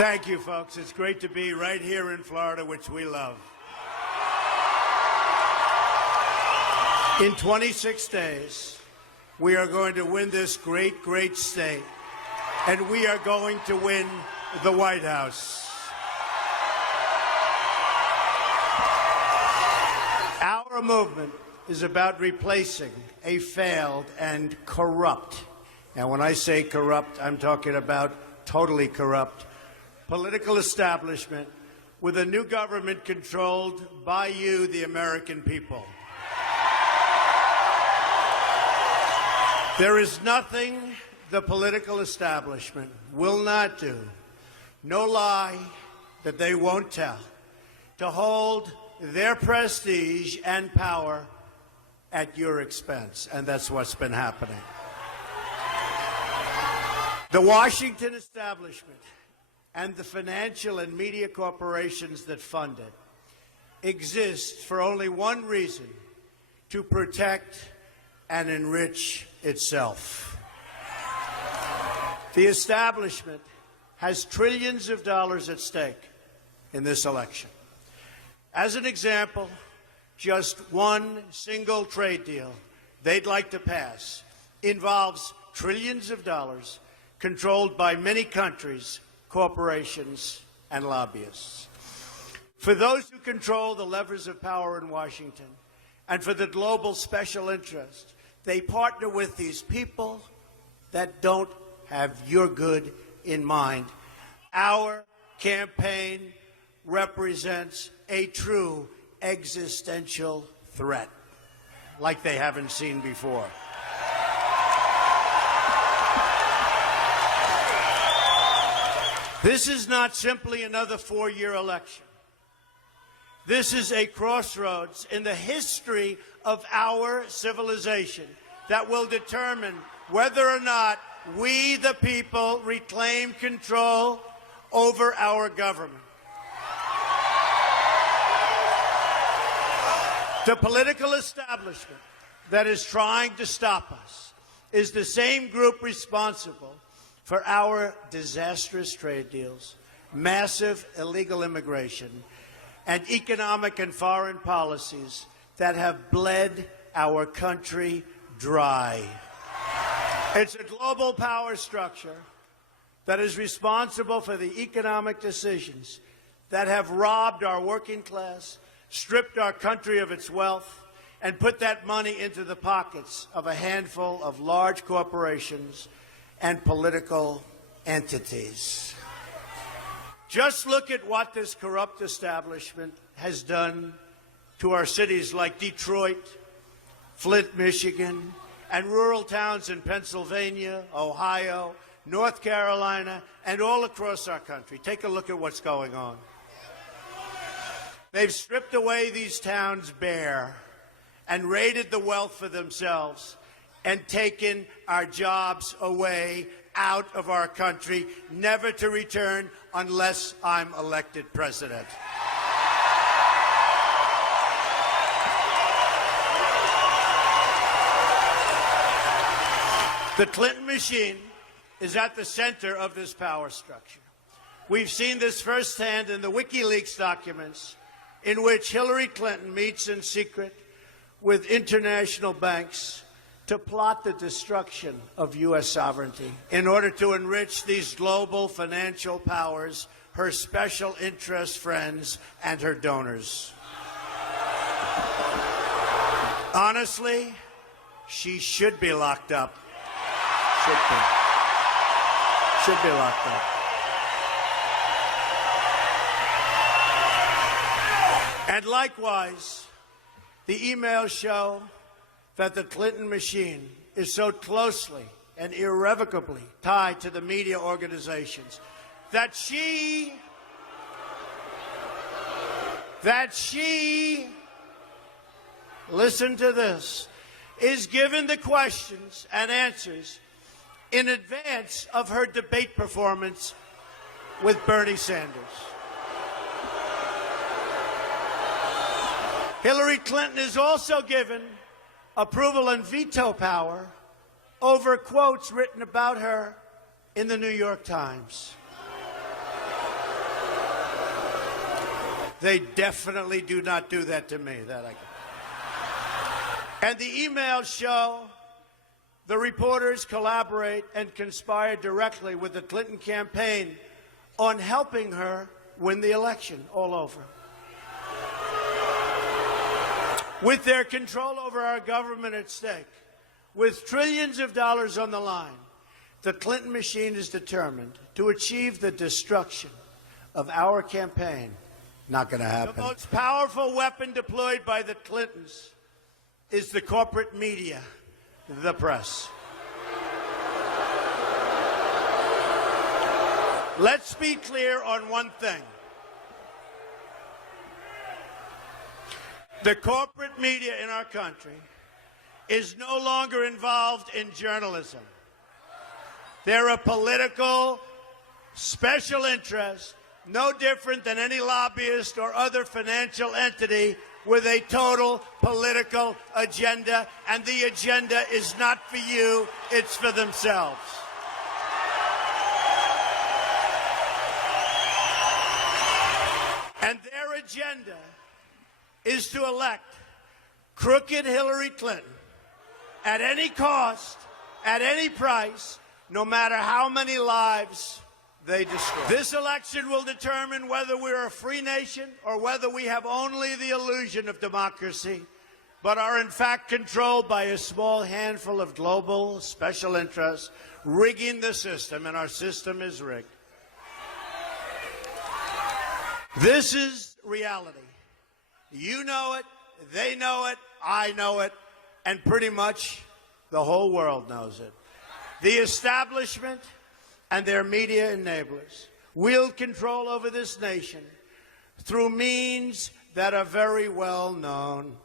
Thank you, folks. It's great to be right here in Florida, which we love. In 26 days, we are going to win this great, great state, and we are going to win the White House. Our movement is about replacing a failed and corrupt, and when I say corrupt, I'm talking about totally corrupt, political establishment with a new government controlled by you, the American people. There is nothing the political establishment will not do, no lie that they won't tell, to hold their prestige and power at your expense. And that's what's been happening. The Washington establishment and the financial and media corporations that fund it exist for only one reason: to protect and enrich itself. The establishment has trillions of dollars at stake in this election. As an example, just one single trade deal they'd like to pass involves trillions of dollars controlled by many countries, corporations, and lobbyists. For those who control the levers of power in Washington, and for the global special interest, they partner with these people that don't have your good in mind. Our campaign represents a true existential threat, like they haven't seen before. This is not simply another four-year election. This is a crossroads in the history of our civilization that will determine whether or not we, the people, reclaim control over our government. The political establishment that is trying to stop us is the same group responsible for our disastrous trade deals, massive illegal immigration, and economic and foreign policies that have bled our country dry. It's a global power structure that is responsible for the economic decisions that have robbed our working class, stripped our country of its wealth, and put that money into the pockets of a handful of large corporations and political entities. Just look at what this corrupt establishment has done to our cities like Detroit, Flint, Michigan, and rural towns in Pennsylvania, Ohio, North Carolina, and all across our country. Take a look at what's going on. They've stripped away these towns bare and raided the wealth for themselves and taken our jobs away out of our country, never to return unless I'm elected president. The Clinton machine is at the center of this power structure. We've seen this firsthand in the WikiLeaks documents, in which Hillary Clinton meets in secret with international banks to plot the destruction of U.S. sovereignty in order to enrich these global financial powers, her special interest friends, and her donors. Honestly, she should be locked up. Should be locked up. And likewise, the emails show that the Clinton machine is so closely and irrevocably tied to the media organizations that she listen to this, is given the questions and answers in advance of her debate performance with Bernie Sanders. Hillary Clinton is also given approval and veto power over quotes written about her in the New York Times. They definitely do not do that to me. And the emails show the reporters collaborate and conspire directly with the Clinton campaign on helping her win the election all over. With their control over our government at stake, with trillions of dollars on the line, the Clinton machine is determined to achieve the destruction of our campaign. Not going to happen. The most powerful weapon deployed by the Clintons is the corporate media, the press. Let's be clear on one thing. The corporate media in our country is no longer involved in journalism. They're a political special interest, no different than any lobbyist or other financial entity with a total political agenda, and the agenda is not for you, it's for themselves. And their agenda is to elect crooked Hillary Clinton at any cost, at any price, no matter how many lives they destroy. This election will determine whether we're a free nation or whether we have only the illusion of democracy, but are in fact controlled by a small handful of global special interests rigging the system, and our system is rigged. This is reality. You know it, they know it, I know it, and pretty much the whole world knows it. The establishment and their media enablers wield control over this nation through means that are very well known.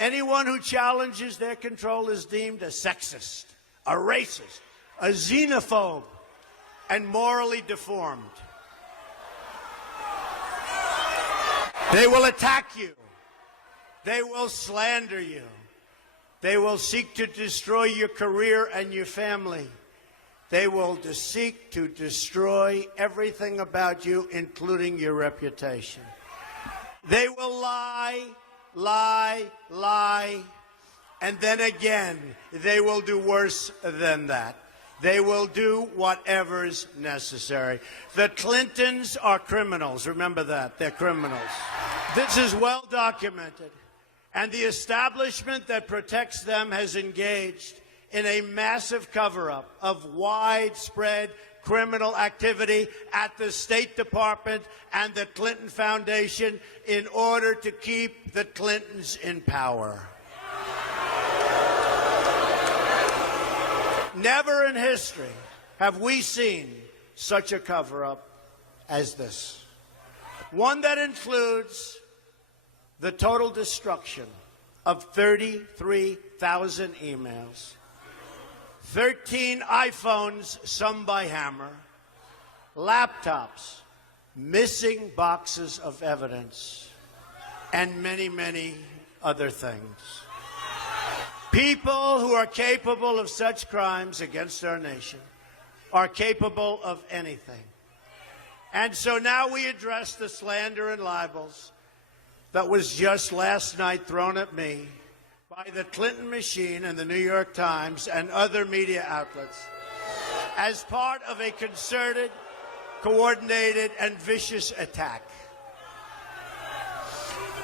Anyone who challenges their control is deemed a sexist, a racist, a xenophobe, and morally deformed. They will attack you. They will slander you. They will seek to destroy your career and your family. They will seek to destroy everything about you, including your reputation. They will lie, lie, lie, and then again, they will do worse than that. They will do whatever's necessary. The Clintons are criminals. Remember that. They're criminals. This is well documented. And the establishment that protects them has engaged in a massive cover-up of widespread criminal activity at the State Department and the Clinton Foundation in order to keep the Clintons in power. Never in history have we seen such a cover-up as this. One that includes the total destruction of 33,000 emails, 13 iPhones, some by hammer, laptops, missing boxes of evidence, and many, many other things. People who are capable of such crimes against our nation are capable of anything. And so now we address the slander and libels that was just last night thrown at me by the Clinton machine and the New York Times and other media outlets as part of a concerted, coordinated, and vicious attack.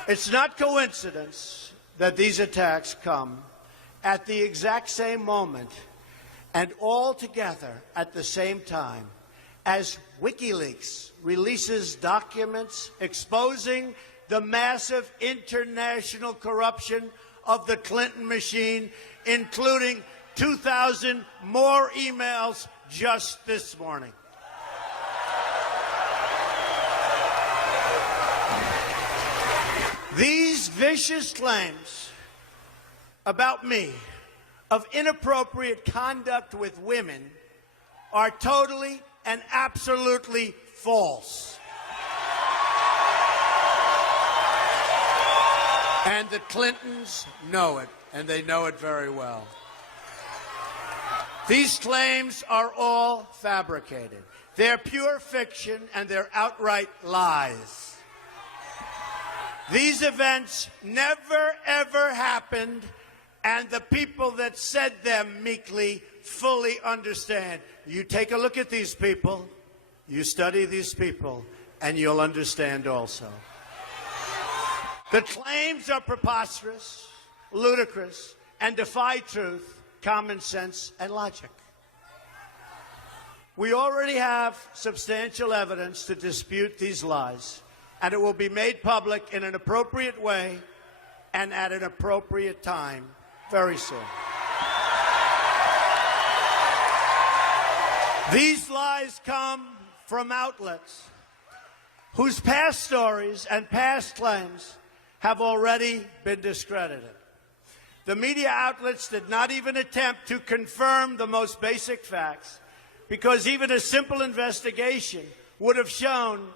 It's not coincidence that these attacks come at the exact same moment and all together at the same time as WikiLeaks releases documents exposing the massive international corruption of the Clinton machine, including 2,000 more emails just this morning. These vicious claims about me of inappropriate conduct with women are totally and absolutely false. And the Clintons know it, and they know it very well. These claims are all fabricated. They're pure fiction, and they're outright lies. These events never, ever happened, and the people that said them meekly fully understand. You take a look at these people, you study these people, and you'll understand also. The claims are preposterous, ludicrous, and defy truth, common sense, and logic. We already have substantial evidence to dispute these lies, and it will be made public in an appropriate way and at an appropriate time very soon. These lies come from outlets whose past stories and past claims have already been discredited. The media outlets did not even attempt to confirm the most basic facts, because even a simple investigation would have shown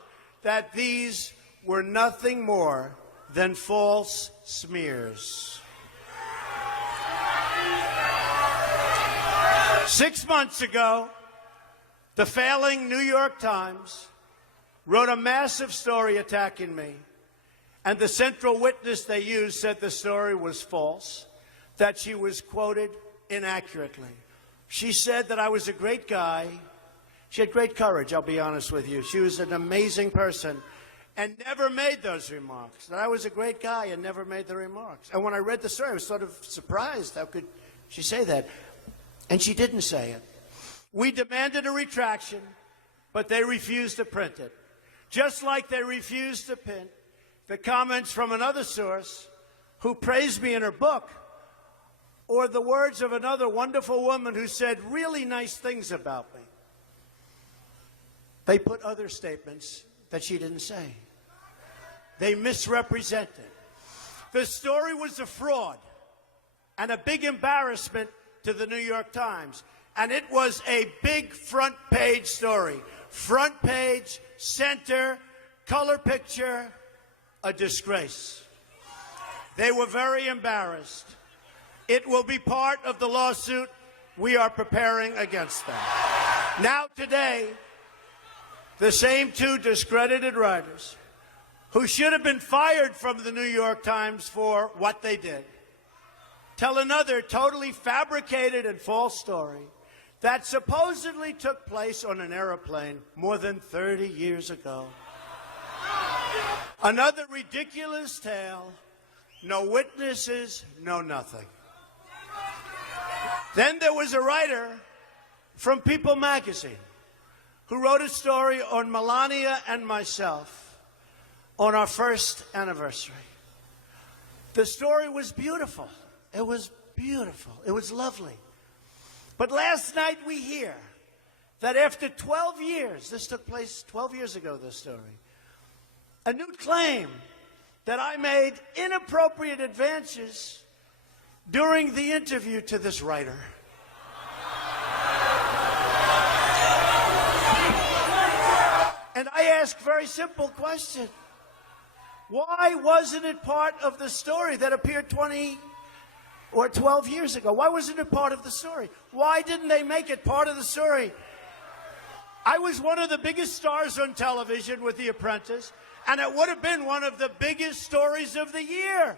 that these were nothing more than false smears. 6 months ago, the failing New York Times wrote a massive story attacking me, and the central witness they used said the story was false, that she was quoted inaccurately. She said that I was a great guy. She had great courage, I'll be honest with you. She was an amazing person and never made those remarks. That I was a great guy and never made the remarks. And when I read the story, I was sort of surprised. How could she say that? And she didn't say it. We demanded a retraction, but they refused to print it. Just like they refused to print the comments from another source who praised me in her book, or the words of another wonderful woman who said really nice things about me. They put other statements that she didn't say. They misrepresented. The story was a fraud and a big embarrassment to the New York Times. And it was a big front page story. Front page, center, color picture, a disgrace. They were very embarrassed. It will be part of the lawsuit we are preparing against them. Now today, the same two discredited writers who should have been fired from the New York Times for what they did tell another totally fabricated and false story that supposedly took place on an airplane more than 30 years ago. Another ridiculous tale, no witnesses, no nothing. Then there was a writer from People magazine who wrote a story on Melania and myself on our first anniversary. The story was beautiful. It was beautiful. It was lovely. But last night we hear that after 12 years, this took place 12 years ago, this story, a new claim that I made inappropriate advances during the interview to this writer. And I ask a very simple question. Why wasn't it part of the story that appeared 20 or 12 years ago? Why wasn't it part of the story? Why didn't they make it part of the story? I was one of the biggest stars on television with The Apprentice, and it would have been one of the biggest stories of the year.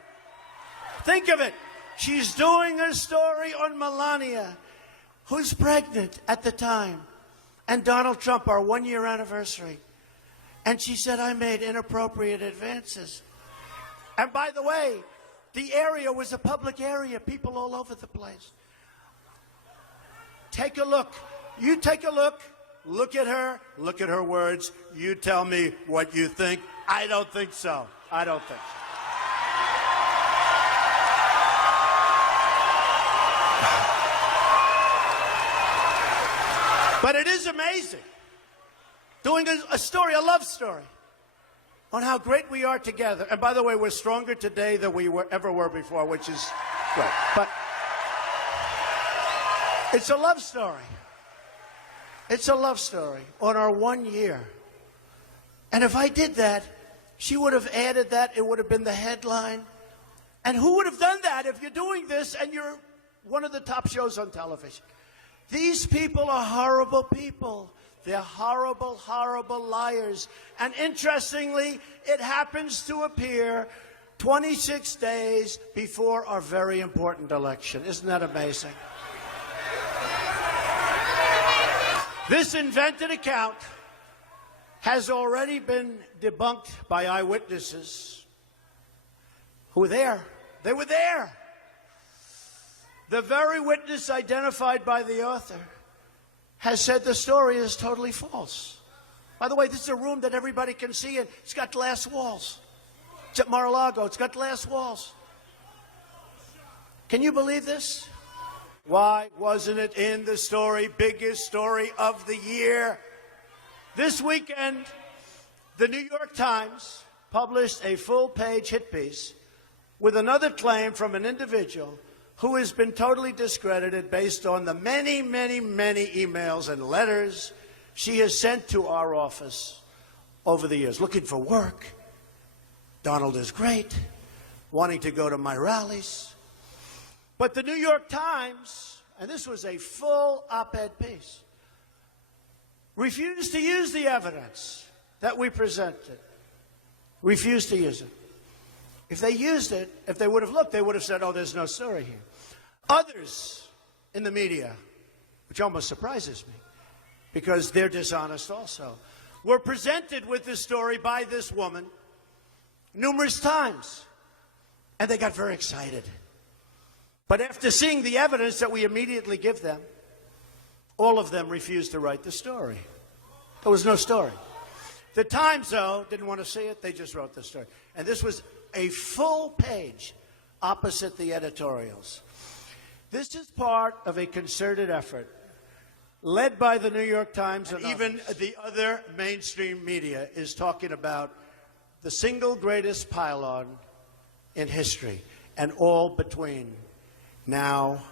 Think of it. She's doing a story on Melania, who's pregnant at the time, and Donald Trump, our one-year anniversary. And she said, I made inappropriate advances. And by the way, the area was a public area, people all over the place. Take a look. You take a look. Look at her words. You tell me what you think. I don't think so. I don't think so. But it is amazing. Doing a story, a love story, on how great we are together. And by the way, we're stronger today than we ever were before, which is great. But it's a love story. It's a love story on our 1 year. And if I did that, she would have added that. It would have been the headline. And who would have done that if you're doing this and you're one of the top shows on television? These people are horrible people. They're horrible, horrible liars. And interestingly, it happens to appear 26 days before our very important election. Isn't that amazing? This invented account has already been debunked by eyewitnesses who were there. They were there. The very witness identified by the author has said the story is totally false. By the way, this is a room that everybody can see in. It's got glass walls. It's at Mar-a-Lago. It's got glass walls. Can you believe this? Why wasn't it in the story, biggest story of the year? This weekend, the New York Times published a full-page hit piece with another claim from an individual who has been totally discredited based on the many, many, many emails and letters she has sent to our office over the years, looking for work. Donald is great, wanting to go to my rallies. But the New York Times, and this was a full op-ed piece, refused to use the evidence that we presented. Refused to use it. If they used it, if they would have looked, they would have said, oh, there's no story here. Others in the media, which almost surprises me, because they're dishonest also, were presented with this story by this woman numerous times, and they got very excited. But after seeing the evidence that we immediately give them, all of them refused to write the story. There was no story. The Times, though, didn't want to see it. They just wrote the story. And this was a full page opposite the editorials. This is part of a concerted effort led by the New York Times, and even the other mainstream media is talking about the single greatest pylon in history, and all between now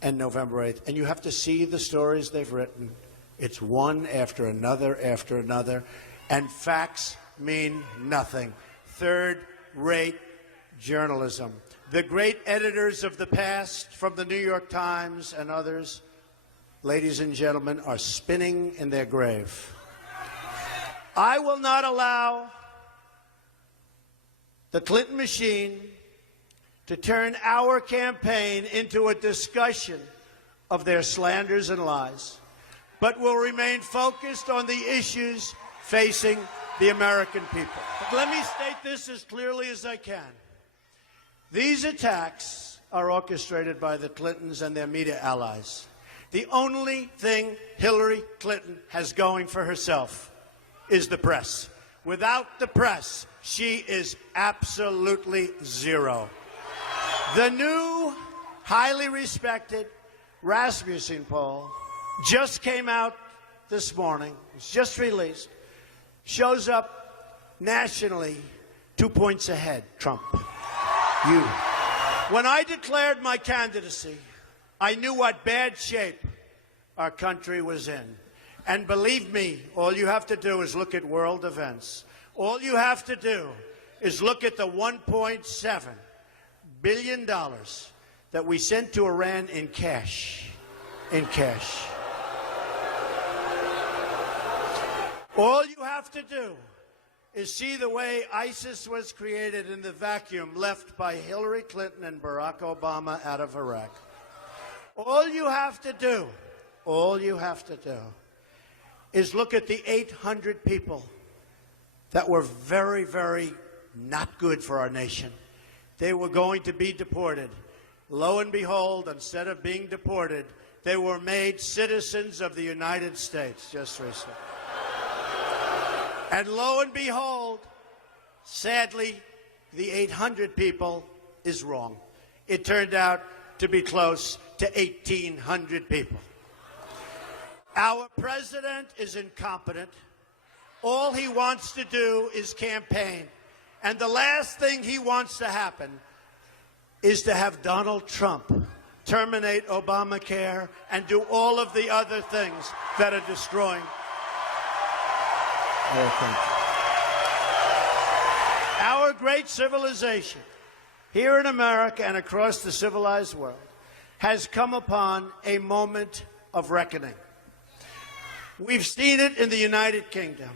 and November 8th. And you have to see the stories they've written. It's one after another, and facts mean nothing. Third-rate journalism. The great editors of the past from the New York Times and others, ladies and gentlemen, are spinning in their grave. I will not allow the Clinton machine to turn our campaign into a discussion of their slanders and lies, but will remain focused on the issues facing the American people. But let me state this as clearly as I can. These attacks are orchestrated by the Clintons and their media allies. The only thing Hillary Clinton has going for herself is the press. Without the press, she is absolutely zero. The new, highly respected Rasmussen poll just came out this morning. It's just released. Shows up nationally 2 points ahead, Trump. You. When I declared my candidacy, I knew what bad shape our country was in. And believe me, all you have to do is look at world events. All you have to do is look at the $1.7 billion that we sent to Iran in cash. In cash. All you have to do is see the way ISIS was created in the vacuum left by Hillary Clinton and Barack Obama out of Iraq. All you have to do is look at the 800 people that were very, very not good for our nation. They were going to be deported. Lo and behold, instead of being deported, they were made citizens of the United States just recently. And lo and behold, sadly, the 800 people is wrong. It turned out to be close to 1,800 people. Our president is incompetent. All he wants to do is campaign. And the last thing he wants to happen is to have Donald Trump terminate Obamacare and do all of the other things that are destroying our country. Our great civilization here in America and across the civilized world has come upon a moment of reckoning. We've seen it in the United Kingdom.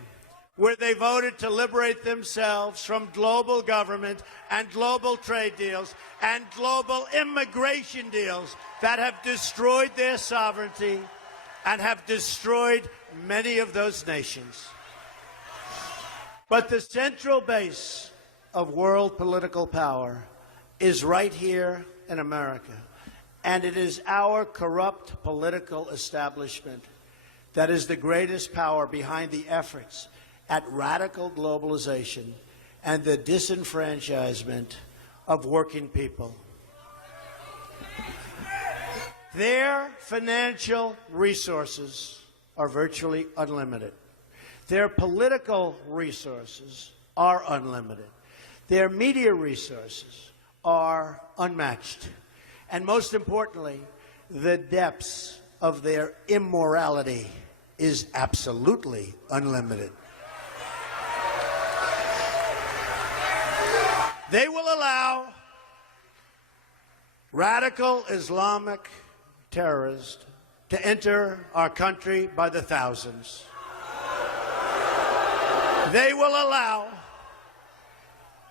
where they voted to liberate themselves from global government and global trade deals and global immigration deals that have destroyed their sovereignty and have destroyed many of those nations. But the central base of world political power is right here in America. And it is our corrupt political establishment that is the greatest power behind the efforts at radical globalization and the disenfranchisement of working people. Their financial resources are virtually unlimited. Their political resources are unlimited. Their media resources are unmatched. And most importantly, the depths of their immorality is absolutely unlimited. They will allow radical Islamic terrorists to enter our country by the thousands. They will allow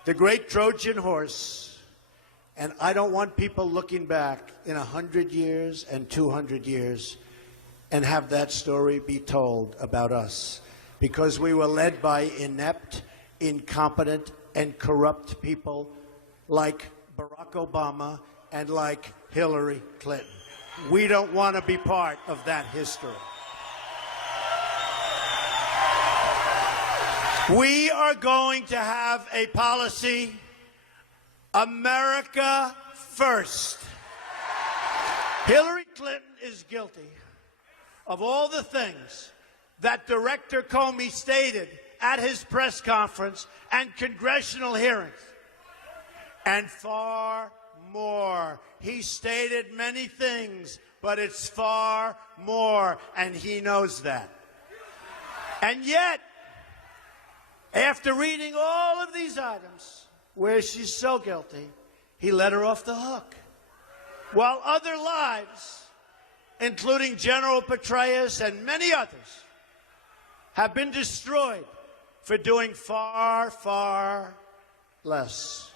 the great Trojan horse, and I don't want people looking back in 100 years and 200 years and have that story be told about us, because we were led by inept, incompetent, and corrupt people like Barack Obama and like Hillary Clinton. We don't want to be part of that history. We are going to have a policy, America first. Hillary Clinton is guilty of all the things that Director Comey stated at his press conference and congressional hearings. And far more. He stated many things, but it's far more, and he knows that. And yet, after reading all of these items where she's so guilty, he let her off the hook. While other lives, including General Petraeus and many others, have been destroyed for doing far, far less.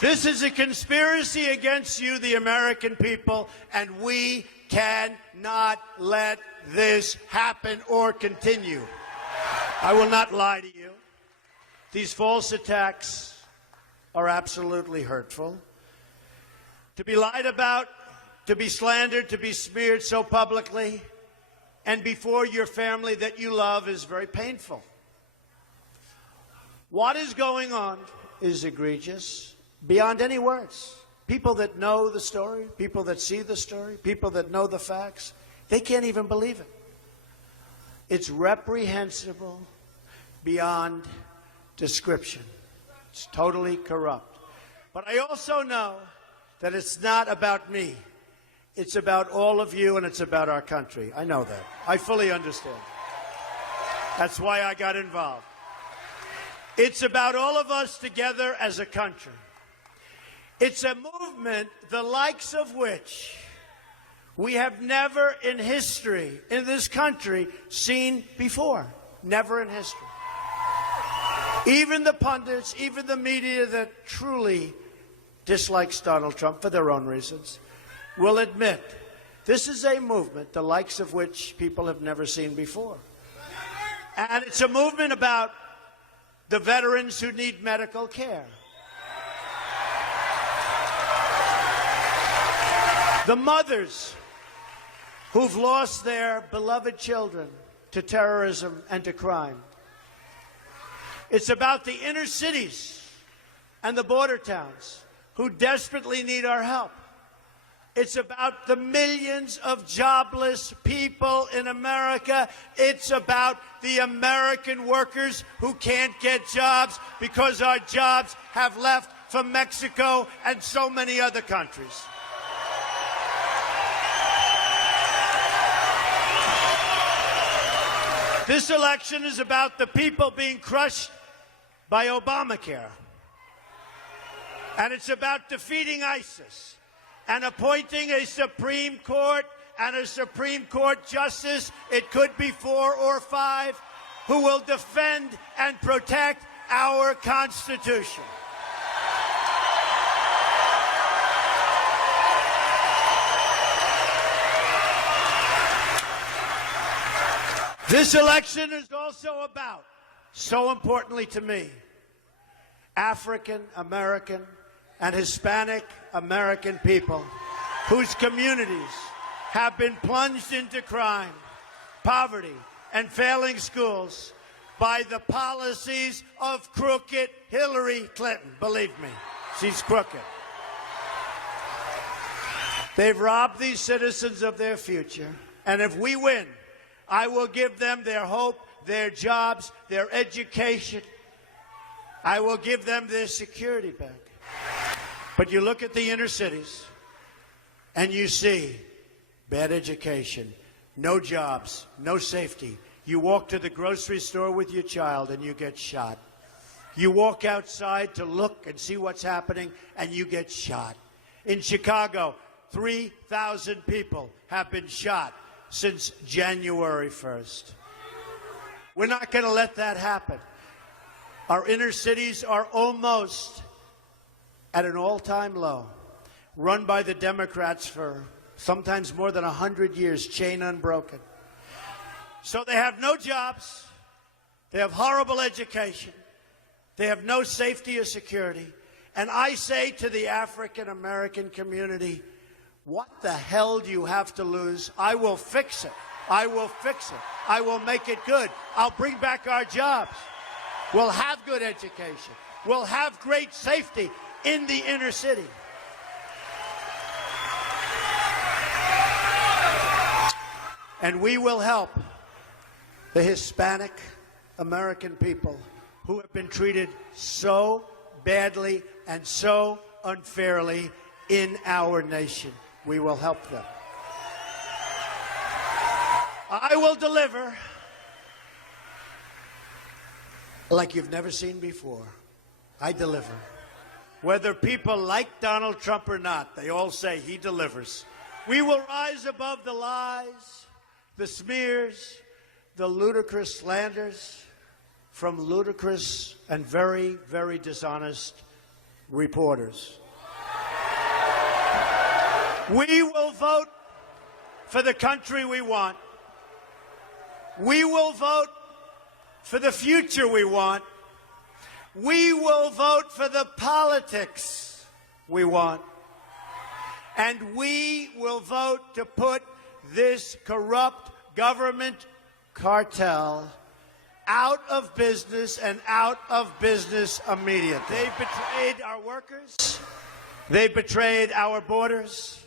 This is a conspiracy against you, the American people, and we cannot let this happen or continue. I will not lie to you. These false attacks are absolutely hurtful. To be lied about, to be slandered, to be smeared so publicly, and before your family that you love is very painful. What is going on is egregious, beyond any words. People that know the story, people that see the story, people that know the facts, they can't even believe it. It's reprehensible beyond description. It's totally corrupt. But I also know that it's not about me. It's about all of you, and it's about our country. I know that. I fully understand. That's why I got involved. It's about all of us together as a country. It's a movement the likes of which we have never in history, in this country, seen before. Never in history. Even the pundits, even the media that truly dislikes Donald Trump for their own reasons, will admit this is a movement the likes of which people have never seen before. And it's a movement about the veterans who need medical care. The mothers who've lost their beloved children to terrorism and to crime. It's about the inner cities and the border towns who desperately need our help. It's about the millions of jobless people in America. It's about the American workers who can't get jobs because our jobs have left for Mexico and so many other countries. This election is about the people being crushed by Obamacare. And it's about defeating ISIS and appointing a Supreme Court and a Supreme Court justice. It could be 4 or 5 who will defend and protect our Constitution. This election is also about, so importantly to me, African American and Hispanic American people whose communities have been plunged into crime, poverty, and failing schools by the policies of crooked Hillary Clinton. Believe me, she's crooked. They've robbed these citizens of their future, and if we win, I will give them their hope, their jobs, their education. I will give them their security back. But you look at the inner cities, and you see bad education, no jobs, no safety. You walk to the grocery store with your child, and you get shot. You walk outside to look and see what's happening, and you get shot. In Chicago, 3,000 people have been shot since January 1st. We're not going to let that happen. Our inner cities are almost at an all-time low, run by the Democrats for sometimes more than 100 years, chain unbroken. So they have no jobs, they have horrible education, they have no safety or security. And I say to the African American community, what the hell do you have to lose? I will fix it. I will fix it. I will make it good. I'll bring back our jobs. We'll have good education. We'll have great safety in the inner city. And we will help the Hispanic American people who have been treated so badly and so unfairly in our nation. We will help them. I will deliver like you've never seen before. I deliver. Whether people like Donald Trump or not, they all say he delivers. We will rise above the lies, the smears, the ludicrous slanders from ludicrous and very, very dishonest reporters. We will vote for the country we want. We will vote for the future we want. We will vote for the politics we want. And we will vote to put this corrupt government cartel out of business and out of business immediately. They betrayed our workers. They betrayed our borders.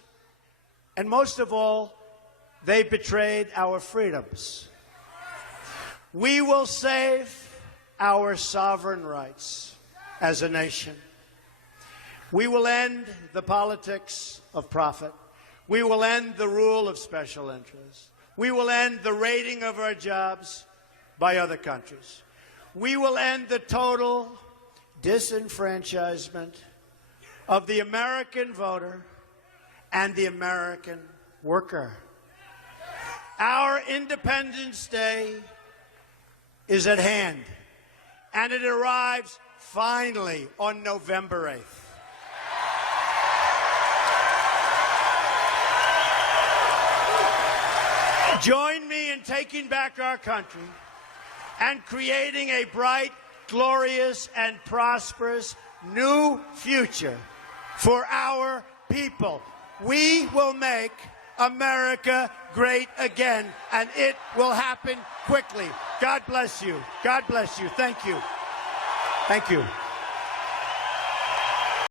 And most of all, they betrayed our freedoms. We will save our sovereign rights as a nation. We will end the politics of profit. We will end the rule of special interests. We will end the raiding of our jobs by other countries. We will end the total disenfranchisement of the American voter and the American worker. Our Independence Day is at hand, and it arrives finally on November 8th. Join me in taking back our country and creating a bright, glorious, and prosperous new future for our people. We will make America great again, and it will happen quickly. God bless you. God bless you. Thank you. Thank you.